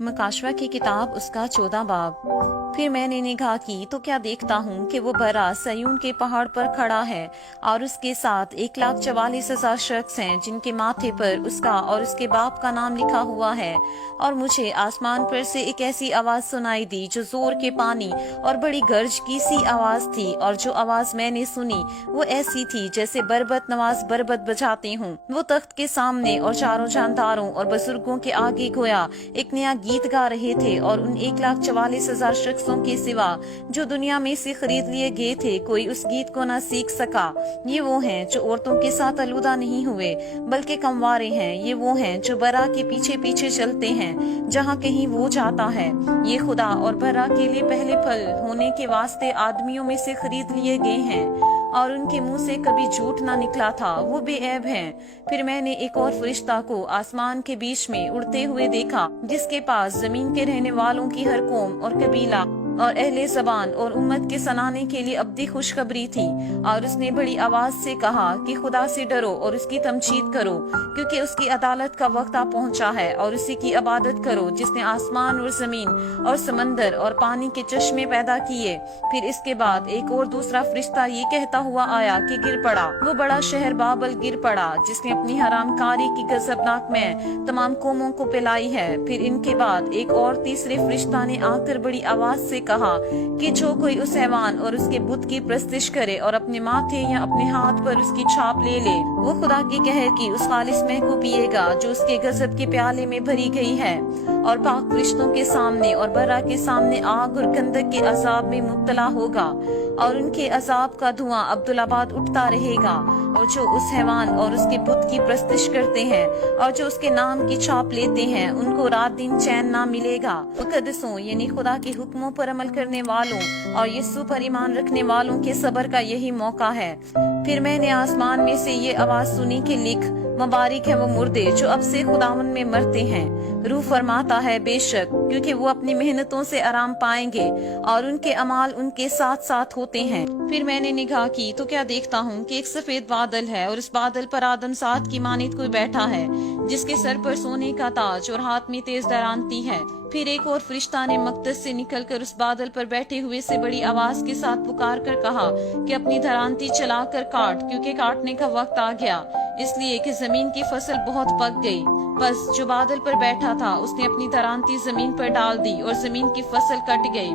मकाशवा की किताब उसका 14 बाब। फिर मैंने निगाह की तो क्या देखता हूँ कि वो बरा सयून के पहाड़ पर खड़ा है और उसके साथ 1,44,000 शख्स हैं जिनके माथे पर उसका और उसके बाप का नाम लिखा हुआ है। और मुझे आसमान पर से एक ऐसी आवाज सुनाई दी जो जोर के पानी और बड़ी गर्ज की सी आवाज थी, और जो आवाज मैंने सुनी वो ऐसी थी जैसे बरबत नवाज बरबत बजाते हूँ। वो तख्त के सामने और चारों जानदारों और बुजुर्गों के आगे गोया एक नया गीत गा रहे थे, और उन 1,44,000 शख्सों के सिवा जो दुनिया में से खरीद लिए गए थे कोई उस गीत को न सीख सका। ये वो हैं जो औरतों के साथ आलूदा नहीं हुए बल्कि कमवारे हैं। ये वो हैं जो बरा के पीछे पीछे चलते हैं जहाँ कहीं वो जाता है। ये खुदा और बरा के लिए पहले फल होने के वास्ते आदमियों में से खरीद लिए गए हैं, और उनके मुंह से कभी झूठ ना निकला था। वो बेऐब हैं। फिर मैंने एक और फरिश्ता को आसमान के बीच में उड़ते हुए देखा जिसके पास जमीन के रहने वालों की हर कौम और कबीला और अहले ज़बान और उम्मत के सनाने के लिए अब्दी खुशखबरी थी। और उसने बड़ी आवाज से कहा कि खुदा से डरो और उसकी तमजीद करो, क्योंकि उसकी अदालत का वक्त आ पहुंचा है, और उसी की इबादत करो जिसने आसमान और जमीन और समंदर और पानी के चश्मे पैदा किए। फिर इसके बाद एक और दूसरा फरिश्ता ये कहता हुआ आया कि गिर पड़ा वो बड़ा शहर बाबल, गिर पड़ा जिसने अपनी हरामकारी की गजबनाक में तमाम कौमों को पिलाई है। फिर इनके बाद एक और तीसरे फरिश्ता ने आकर बड़ी आवाज से कहा कि जो कोई उस हैवान और उसके बुत की प्रस्तिश करे और अपने माथे या अपने हाथ पर उसकी छाप ले ले, वो खुदा की कहर की उस खालिस में को पिएगा जो उसके गजब के प्याले में भरी गई है, और पाक फरिश्तों के सामने और बरा के सामने आग और गंधक के अजाब में मुब्तला होगा, और उनके अजाब का धुआं अब्दुलाबाद उठता रहेगा। और जो उस हैवान और उसके बुत की प्रस्तिश करते हैं और जो उसके नाम की छाप लेते हैं उनको रात दिन चैन ना मिलेगा। मुकद्दसों यानी खुदा के हुक्मों पर अमल करने वालों और यीशु पर ईमान रखने वालों के सब्र का यही मौका है। फिर मैंने आसमान में से ये आवाज सुनी कि लिख, मुबारक है वो मुर्दे जो अब से खुदावन में मरते हैं। रूह फरमाता है बेशक, क्योंकि वो अपनी मेहनतों से आराम पाएंगे और उनके अमाल उनके साथ साथ होते हैं। फिर मैंने निगाह की तो क्या देखता हूँ कि एक सफेद बादल है, और इस बादल पर आदम साथ की मानित कोई बैठा है जिसके सर पर सोने का ताज और हाथ में तेज दरांती है। फिर एक और फरिश्ता ने मकदस से निकलकर उस बादल पर बैठे हुए से बड़ी आवाज के साथ पुकार कर कहा कि अपनी दरांती चलाकर काट, क्योंकि काटने का वक्त आ गया, इसलिए कि जमीन की फसल बहुत पक गई। बस जो बादल पर बैठा था उसने अपनी दरांती जमीन पर डाल दी और जमीन की फसल कट गई।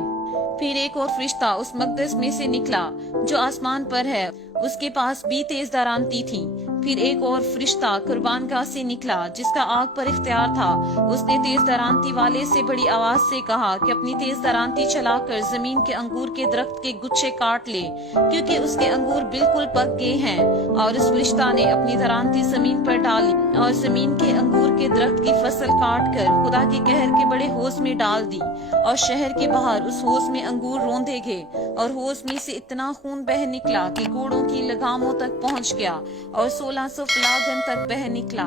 फिर एक और फरिश्ता उस मकदस में से निकला जो आसमान पर है, उसके पास भी तेज दरांती थी। फिर एक और फरिश्ता कुर्बानगाह से निकला जिसका आग पर इख्तियार था। उसने तेज दरांती वाले से बड़ी आवाज से कहा कि अपनी तेज दरांती चलाकर जमीन के अंगूर के दरख्त के गुच्छे काट ले, क्योंकि उसके अंगूर बिल्कुल पक गए हैं। और उस फरिश्ता ने अपनी दरांती जमीन पर डाली और जमीन के अंगूर के दरख्त की फसल काट कर खुदा के कहर के बड़े होज में डाल दी, और शहर के बाहर उस होज में अंगूर रोंदे गए, और होज में से इतना खून बह निकला कि घोड़ों की लगामों तक पहुंच गया और 1600 फलागन तक बह निकला।